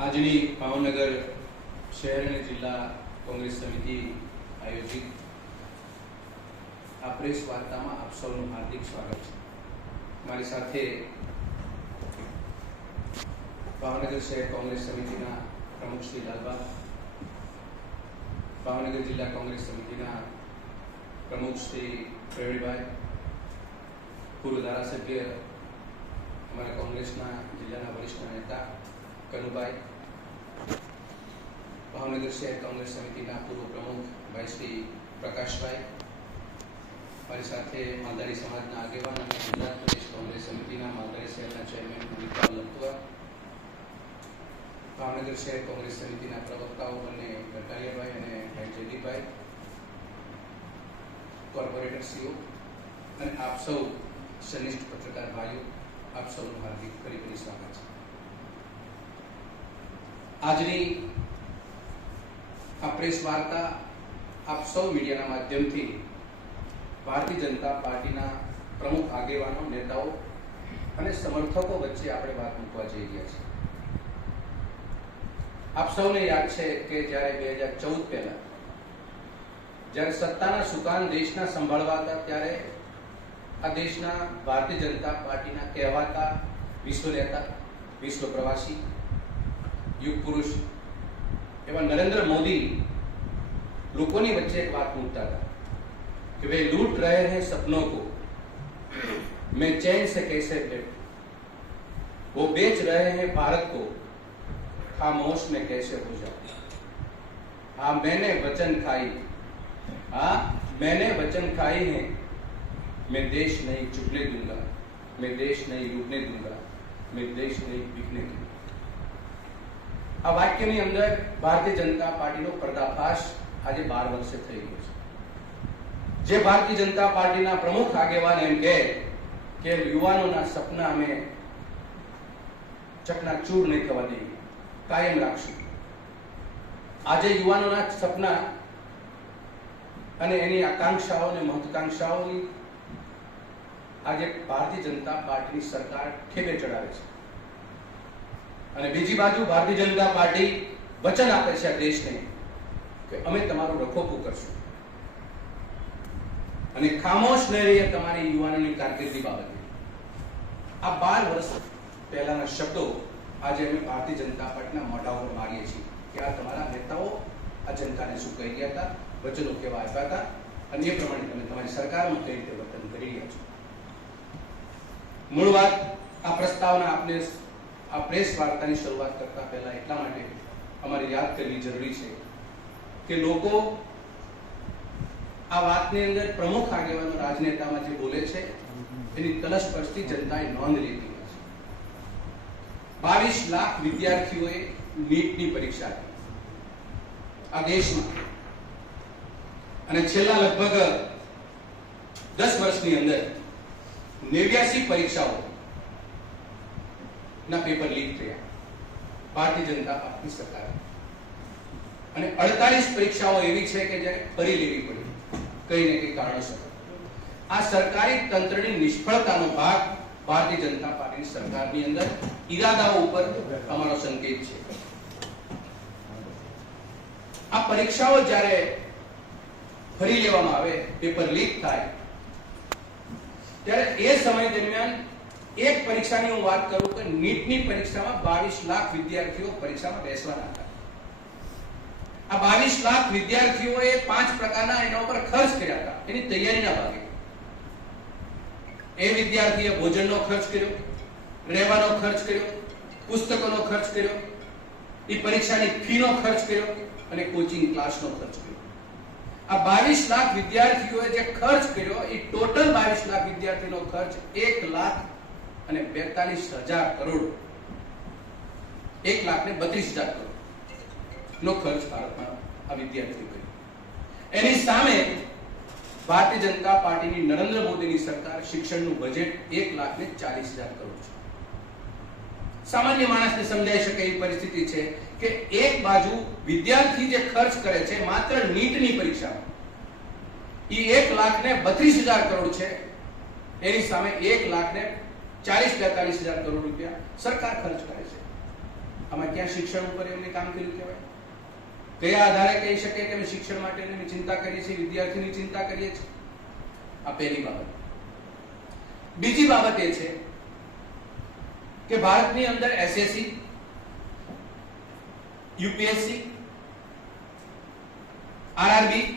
આજની ભાવનગર શહેર અને જિલ્લા કોંગ્રેસ સમિતિ આયોજિત આ પ્રેસ વાર્તામાં આપ સૌનું હાર્દિક સ્વાગત છે. મારી સાથે ભાવનગર શહેર કોંગ્રેસ સમિતિના પ્રમુખ શ્રી લાલબા, ભાવનગર જિલ્લા કોંગ્રેસ સમિતિના પ્રમુખ શ્રી પ્રવીણભાઈ, પૂર્વ ધારાસભ્ય અમારા કોંગ્રેસના જિલ્લાના વરિષ્ઠ નેતા કનુભાઈ, ભાવનગર શહેર કોંગ્રેસ સમિતિના પૂર્વ પ્રમુખ ભાઈ શ્રી પ્રકાશભાઈ, મારી સાથે માલધારી સમાજના આગેવાન અને ગુજરાત પ્રદેશ કોંગ્રેસ સમિતિના માલધારી શહેરના ચેરમેન વિકાસ લખવા, ભાવનગર શહેર કોંગ્રેસ સમિતિના પ્રવક્તાઓ અને ગટારિયાભાઈ અને ભાઈ જયદીપભાઈ, કોર્પોરેટરશ્રીઓ અને આપ સૌ સનિષ્ઠ પત્રકાર ભાઈઓ, આપ સૌનું હાર્દિક ફરી સ્વાગત છે. આજની આ પ્રેસ વાર્તા આપ સૌ મીડિયાના માધ્યમથી ભારતીય જનતા પાર્ટીના પ્રમુખ આગેવાનો, નેતાઓ અને સમર્થકો વચ્ચે આપણે વાત મૂકવા જઈ રહ્યા છીએ. આપ સૌને યાદ છે કે જ્યારે 2014 પહેલા જ્યારે સત્તાના સુકાન દેશના સંભાળવા હતા, ત્યારે આ દેશના ભારતીય જનતા પાર્ટીના કહેવાતા વિશ્વ નેતા, વિશ્વ પ્રવાસી, યુગ પુરુષ એવા નરેન્દ્ર મોદી લોકોની વચ્ચે એક વાત મૂકતા હતા कि वे लूट रहे हैं सपनों को, मैं चैन से कैसे बैठूं, वो बेच रहे हैं भारत को, खामोश में कैसे हो जाऊं. हाँ मैंने वचन खाई है, मैं देश नहीं चुकने दूंगा, मैं देश नहीं लूटने दूंगा, मैं देश नहीं बिकने दूंगा. આ વાક્યની અંદર ભારતીય જનતા પાર્ટીનો પર્દાફાશ આજે 12 વર્ષે થઈ ગયો છે. જે ભારતીય જનતા પાર્ટીના પ્રમુખ આગેવાન એમ કહે કે યુવાનોના સપના અમે ચકનાચૂર નહીં થવા દઈએ, કાયમ રાખશું. આજે યુવાનોના સપના અને એની આકાંક્ષાઓ અને મહત્વાકાંક્ષાઓની આજે ભારતીય જનતા પાર્ટીની સરકાર ઠેબે ચડાવે છે. અને બીજી બાજુ ભારતીય જનતા પાર્ટી વચન આપે છે આ દેશને કે અમે તમારું રખોપું કરશું અને ખામોશ ન રહીએ તમારી યુવાનોની કારકિર્દી બાબતે. આ 12 વર્ષ પહેલાના શબ્દો આજે અમે ભારતીય જનતા પાર્ટીના મોઢા ઉપર મારીએ છીએ કે આ તમારા નેતાઓ આ જનતાને શું કહી ગયા હતા, વચનો કેવા આપ્યા હતા અને એ પ્રમાણે તમે તમારી સરકારમાં કઈ રીતે વર્તન કરી રહ્યા છો. મૂળ વાત આ પ્રસ્તાવના આપને આ પ્રેસ વાર્તાની શરૂઆત કરતા પહેલા એટલા માટે અમારે યાદ કરવી જરૂરી છે કે લોકો આ વાતની અંદર પ્રમુખ આગેવાનો રાજનેતામાં જે બોલે છે એની તલસ્પર્શી જનતાએ નોંધ લીધી છે. 22 લાખ વિદ્યાર્થીઓએ નીટની પરીક્ષા આપી આ દેશમાં અને છેલ્લા લગભગ 10 વર્ષની અંદર 89 પરીક્ષાઓ ના પેપર લીક થયા ભારતીય જનતા પાર્ટી સરકાર અને 48 પરીક્ષાઓ એવી છે કે જે ફરી લેવી પડી કઈ ને કઈ કારણોસર. આ સરકારી તંત્રની નિષ્ફળતાનો ભાગ ભારતીય જનતા પાર્ટીની સરકારની અંદર ઈરાદાઓ ઉપર અમારો સંકેત છે. આ પરીક્ષાઓ જ્યારે ફરી લેવામાં આવે, પેપર લીક થાય, ત્યારે એ સમય દરમિયાન એક પરીક્ષાની હું વાત કરું કે નીટની પરીક્ષામાં 22 લાખ વિદ્યાર્થીઓ પરીક્ષામાં બેસવાના હતા. આ 22 લાખ વિદ્યાર્થીઓએ 5 પ્રકારના એના ઉપર ખર્ચ કર્યા હતા એની તૈયારીના ભાગે. એ વિદ્યાર્થીએ ભોજનનો ખર્ચ કર્યો, રહેવાનો ખર્ચ કર્યો, પુસ્તકોનો ખર્ચ કર્યો, એ પરીક્ષાની ફીનો ખર્ચ કર્યો અને કોચિંગ ક્લાસનો ખર્ચ કર્યો. આ 22 લાખ વિદ્યાર્થીઓએ જે ખર્ચ કર્યો એ ટોટલ 22 લાખ વિદ્યાર્થીનો ખર્ચ 1,42,000 કરોડ, 1,32,000 કરોડ નો ખર્ચ ભારતમાં આ વિદ્યાર્થીઓ કર્યો. એની સામે ભારતીય જનતા પાર્ટીની નરેન્દ્ર મોદીની સરકાર શિક્ષણનું બજેટ 1,40,000 કરોડ છે. સામાન્ય માણસને સમજાઈ શકે એવી પરિસ્થિતિ છે કે એક બાજુ વિદ્યાર્થી જે ખર્ચ કરે છે માત્ર નીટની પરીક્ષામાં એ 1,32,000 કરોડ છે, એની સામે 1,40,000-42,000 કરોડ રૂપિયા સરકાર ખર્ચ કરે છે. આમાં ક્યાં શિક્ષણ ઉપર એમને કામ કર્યું કહેવાય? કયા આધારે કહી શકે કે અમે શિક્ષણ માટે એની ચિંતા કરીએ છીએ, વિદ્યાર્થીની ચિંતા કરીએ છીએ? આ પહેલી બાબત. બીજી બાબત એ છે કે ભારતની અંદર એસએસસી, યુપીએસસી, આરઆરબી